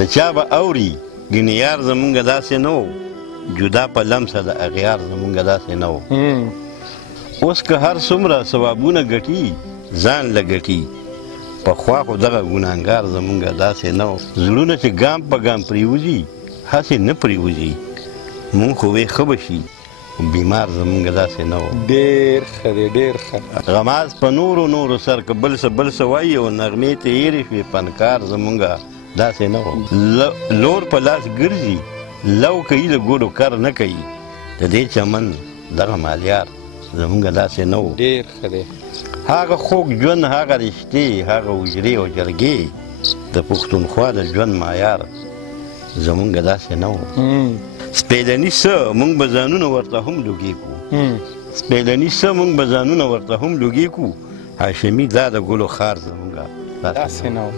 د چا به اوري ګینې یار زمونږ داسې نه و جدا په لمسه د اغیار زمونږ داسې نه و اوس که هر څومره ثوابونه ګټي ځان له ګټي پخوا خو دغه ګناهګار زمونږ داسې نه و زړونه چې ګام په ګام پرېوځي هسې نه پرېوځي مونږ خو وې ښه به شي بیمار زمونږ داسې نه و ډېر ښه دی ډېر ښه غماز په نورو سر که بل څه وایي او نغمې ته هېرې شوې فنکار زمونږ داسې نه و لور په لاس ګرځي لو کوي د ګوډو کار نه کوي د دې چمن دغه مالیار زمونږ داسې نه و ډېر ښه دی هغه خوږ ژوند هغه رشتې هغه حجرې او جرګې د پښتونخوا د ژوند معیار زمونږ داسې نه و سپېلني څه مونږ به ځانونه ورته هم لوګي کړو سپېلني څه مونږ به ځانونه ورته هم لوګي کړو هاشمي دا د ګلو خار زمونږ داسې نه و